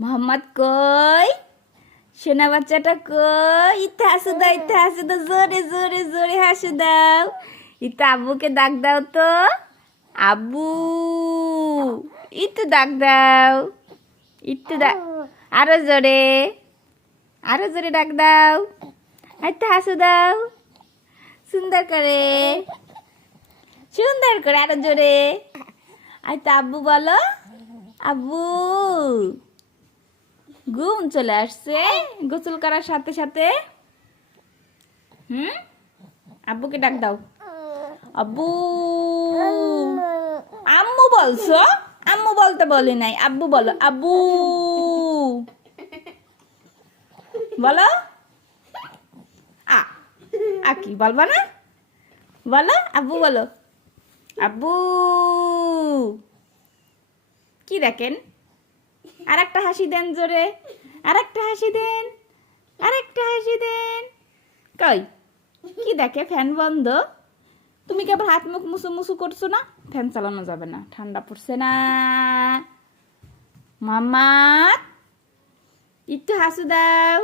মোহাম্মদ কই? সোনা বাচ্চাটা কই? ইতা হাসু দাও, ইতা হাসু দাও, জোরে জোরে জোরে হাসু দাও। ইতা আব্বুকে ডাক দাও তো। আব্বু, একটু ডাক দাও, একটু ডাক, আরো জোরে, আরো জোরে ডাক দাও। ইতা হাসু দাও, সুন্দর করে, সুন্দর করে, আরো জোরে। আইতা আব্বু বলো, আব্বু। ঘুম চলে আসছে গোসল করার সাথে সাথে। আব্বুকে ডাক দাও। আব্বু। আম্মু বলছো? আম্মু বলতে বলি নাই, আব্বু বলো। আব্বু বলো। আ আ কি বলবা না? বলো আব্বু বলো। আব্বু। কি দেখেন? আর একটা হাসি দেন জোরে, আর একটা হাসি দেন, আর একটা হাসি দেন। কই কি দেখে? ফ্যান বন্ধ। তুমি কি আবার হাত মুখ মুসু মুসু করছো না? ফ্যান চালানো যাবে না, ঠান্ডা পড়ছে না। মামা একটু হাসু দাও।